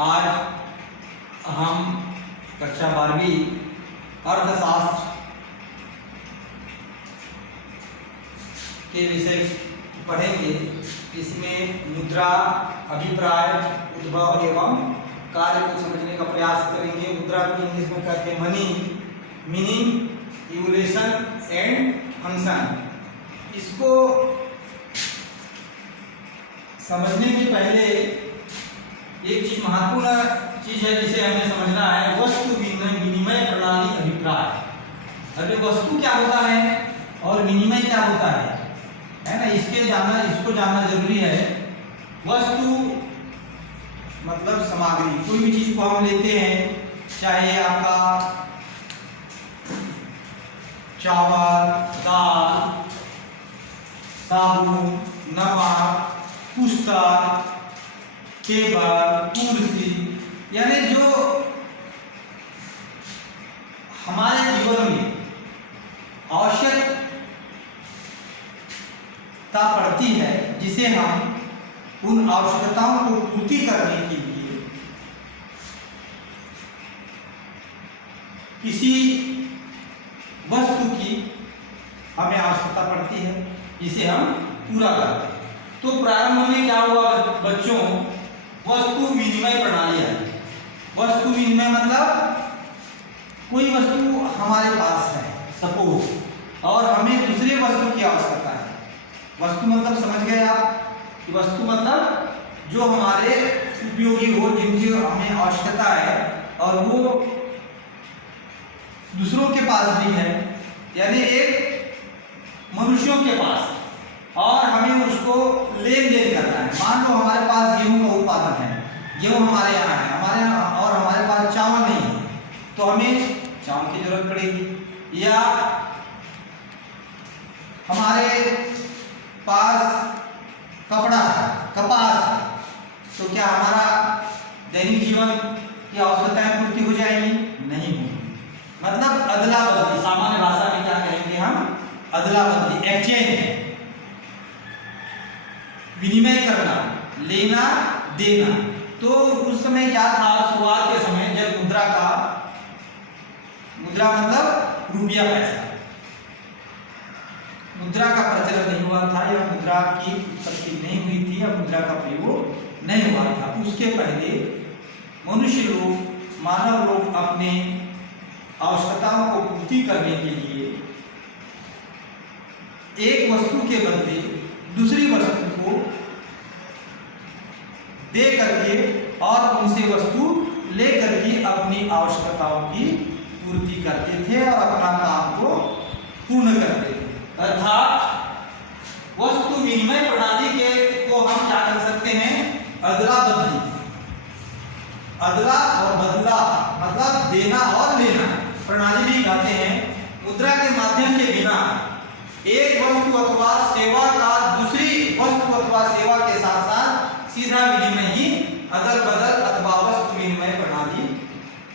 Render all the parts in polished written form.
आज हम कक्षा 12वीं अर्थशास्त्र के विषय पढ़ेंगे। इसमें मुद्रा, अभिप्राय, उद्भव एवं कार्य को समझने का प्रयास करेंगे। मुद्रा को इंग्लिश में कहते हैं money, meaning, evolution and function. इसको समझने के पहले एक चीज महत्वपूर्ण चीज है जिसे हमें समझना है, वस्तु विनिमय प्रणाली अभिप्राय। अभी वस्तु क्या होता है और विनिमय क्या होता है ना, इसको जानना जरूरी है। वस्तु मतलब सामग्री, कोई भी चीज को हम लेते हैं, चाहे आपका चावल, दाल, साबुन, नमक, पुस्तक, टेबल, कुर्सी, यानी जो हमारे जीवन में आवश्यकता पड़ती है, जिसे हम उन आवश्यकताओं को पूर्ति करने के लिए किसी वस्तु की हमें आवश्यकता पड़ती है, जिसे हम पूरा करते हैं। तो प्रारंभ में क्या हुआ बच्चों, वस्तु विनिमय प्रणाली है। वस्तु विनिमय मतलब कोई वस्तु हमारे पास है सपोज, और हमें दूसरे वस्तु की आवश्यकता है। वस्तु मतलब समझ गए आप कि वस्तु मतलब जो हमारे उपयोगी हो, जिनकी हमें आवश्यकता है और वो दूसरों के पास भी है, यानी एक मनुष्यों के पास, और हमें उसको लेन देन करना है। मान लो हमारे पास गेहूं का उत्पादन है, गेहूं हमारे यहाँ है, और हमारे पास चावल नहीं है, तो हमें चावल की जरूरत पड़ेगी। या हमारे पास कपड़ा है, कपास है, तो क्या हमारा दैनिक जीवन की आवश्यकताएं पूर्ति हो जाएंगी? नहीं होगी। मतलब अदला बदली, सामान्य भाषा में क्या कहेंगे हम, अदला बदली, एक्सचेंज, विनिमय करना, लेना देना। तो उस समय क्या था, शुरुआत के समय जब मुद्रा मतलब रुपया पैसा, मुद्रा का प्रचलन नहीं हुआ था, या मुद्रा की उत्पत्ति नहीं हुई थी, या मुद्रा का प्रयोग नहीं हुआ था। उसके पहले मनुष्य लोग, मानव लोग अपने आवश्यकताओं को पूर्ति करने के लिए एक वस्तु के बदले दूसरी वस्तु को दे करके और उनसे वस्तु ले करके अपनी आवश्यकताओं की पूर्ति करते थे और अपना काम को पूर्ण करते थे। अर्थात वस्तु विनिमय प्रणाली के को हम क्या कर सकते हैं, अदला बदली, अदला और बदला मतलब देना और लेना प्रणाली भी कहते हैं। मुद्रा के माध्यम के बिना एक वस्तु अथवा सेवा का दूसरी वस्तु अथवा सेवा के साथ साथ सीधा विनिमय ही अदल बदल अथवा वस्तु विनिमय प्रणाली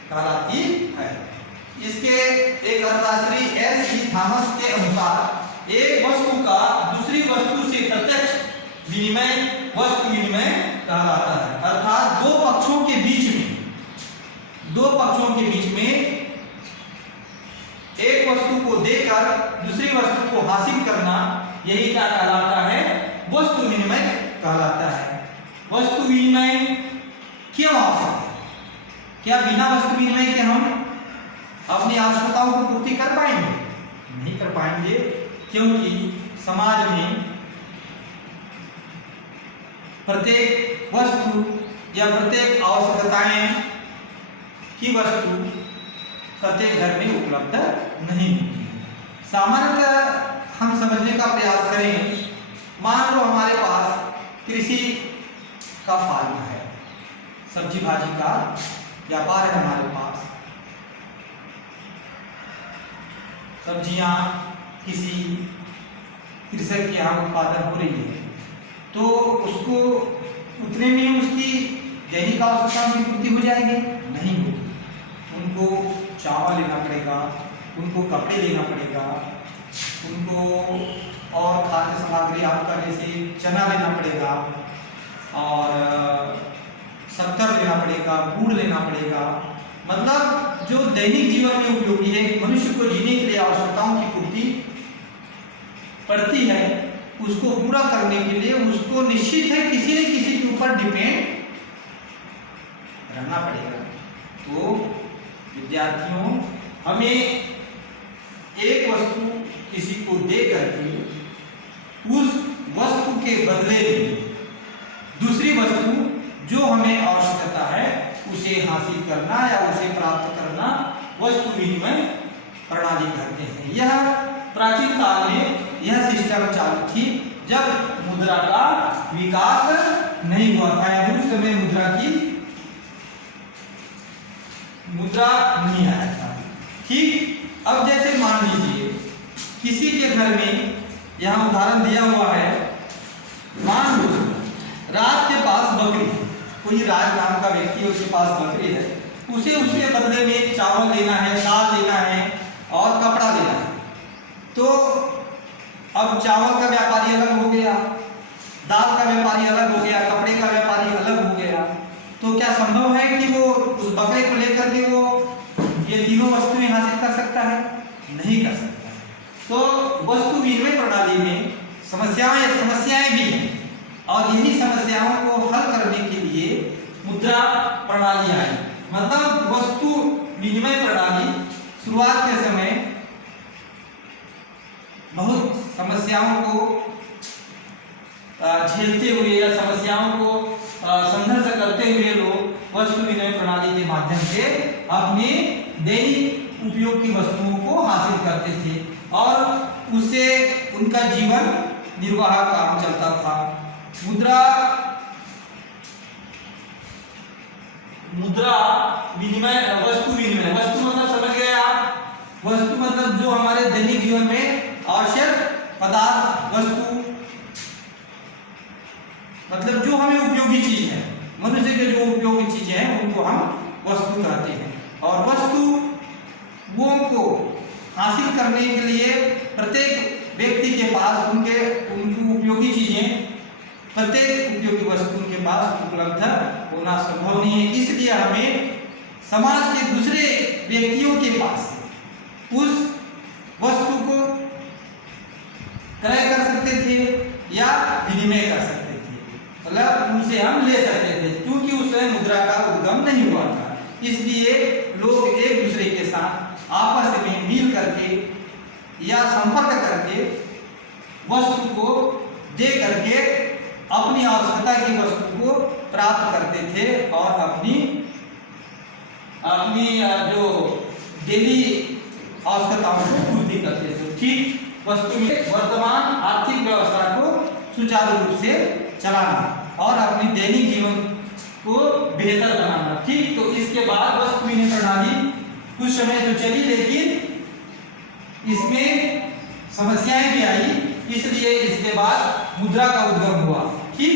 कहलाती है। इसके एक अर्थशास्त्री एस ई थॉमस के अनुसार एक वस्तु का दूसरी वस्तु से प्रत्यक्ष विनिमय वस्तु विनिमय कहलाता है। अर्थात दो पक्षों के बीच में एक वस्तु को देकर दूसरी वस्तु को हासिल करना, यही क्या कहलाता है, वस्तु विनिमय कहलाता है। वस्तु विनिमय क्यों आवश्यक है? क्या बिना वस्तु विनिमय के हम अपनी आवश्यकताओं को पूर्ति कर पाएंगे? नहीं कर पाएंगे, क्योंकि समाज में प्रत्येक वस्तु या प्रत्येक आवश्यकताएं की वस्तु प्रत्येक घर में उपलब्ध नहीं होती है। सामान्यतः हम समझने का प्रयास करें, मान लो हमारे पास कृषि का फार्म है, सब्जी भाजी का व्यापार है, हमारे पास सब्जियां किसी कृषक के यहाँ उत्पादन हो रही है, तो उसको उतने में उसकी दैनिक आवश्यकता की पूर्ति हो जाएगी? नहीं होगी। उनको चावल लेना पड़ेगा, उनको कपड़े लेना पड़ेगा, उनको और खाद्य सामग्री आपका जैसे चना लेना पड़ेगा और शक्कर लेना लेना पड़ेगा, गुड़ लेना पड़ेगा। मतलब जो दैनिक जीवन में उपयोगी है, मनुष्य को जीने के लिए आवश्यकताओं की पूर्ति पड़ती है, उसको पूरा करने के लिए उसको निश्चित है किसी न किसी के ऊपर डिपेंड रहना पड़ेगा। तो विद्यार्थियों, हमें एक वस्तु किसी को दे करके उस वस्तु के बदले में दूसरी वस्तु जो हमें आवश्यकता है उसे हासिल करना या उसे प्राप्त करना वस्तु विनिमय प्रणाली कहते हैं। यह प्राचीन काल में यह सिस्टम चालू थी जब मुद्रा का विकास नहीं हुआ था, उस समय मुद्रा नहीं आया था। ठीक, अब जैसे मान लीजिए किसी के घर में, यहाँ उदाहरण दिया हुआ है, मान लो राज के पास बकरी है, कोई राज नाम का व्यक्ति है, उसके पास बकरी है, उसे उसके बदले में चावल लेना है, दाल लेना है और कपड़ा लेना है। तो अब चावल का व्यापारी अलग हो गया, दाल का व्यापारी अलग हो गया, कपड़े का व्यापारी अलग हो गया। तो क्या संभव है कि वो उस बकरे को लेकर के वो ये तीनों वस्तुएं हासिल कर सकता है? नहीं कर सकता है। तो वस्तु विनिमय प्रणाली में समस्याएं भी हैं और यही समस्याओं को हल करने के लिए मुद्रा प्रणाली आई। मतलब वस्तु विनिमय प्रणाली शुरुआत के समय बहुत समस्याओं को झेलते हुए या समस्याओं को संघर्ष करते हुए लोग वस्तु विनिमय प्रणाली के माध्यम से अपने दैनिक उपयोग की वस्तुओं को हासिल करते थे और उससे उनका जीवन निर्वाह काम चलता था। मुद्रा विनिमय, वस्तु विनिमय, वस्तु मतलब समझ गए आप, वस्तु मतलब जो हमारे दैनिक जीवन में आवश्यक पदार्थ, वस्तु मतलब जो हमें उपयोगी चीज है, मनुष्य के जो उपयोगी चीजें हैं उनको हम वस्तु कहते हैं। और वस्तुओं को हासिल करने के लिए प्रत्येक व्यक्ति के पास उनकी उपयोगी चीजें, प्रत्येक उपयोगी वस्तु उनके पास उपलब्ध होना संभव नहीं है। इसलिए हमें समाज के दूसरे व्यक्तियों के पास उस वस्तु को क्रय कर सकते थे या विनिमय कर सकते थे, मतलब उनसे हम ले सकते थे, क्योंकि उस समय मुद्रा का उद्गम नहीं हुआ था। इसलिए लोग एक दूसरे के साथ आपस में मिल करके या संपर्क करके वस्तु को दे करके अपनी आवश्यकता की वस्तु को प्राप्त करते थे और अपनी जो डेली आवश्यकताओं को पूर्ति करते थे। ठीक, वस्तु में वर्तमान आर्थिक व्यवस्था को सुचारू रूप से चलाना और अपनी दैनिक जीवन को बेहतर बनाना। ठीक, तो इसके बाद वस्तु विनिमय प्रणाली कुछ समय तो चली, लेकिन इसमें समस्याएं भी आई, इसलिए इसके बाद मुद्रा का उद्गम हुआ। ठीक,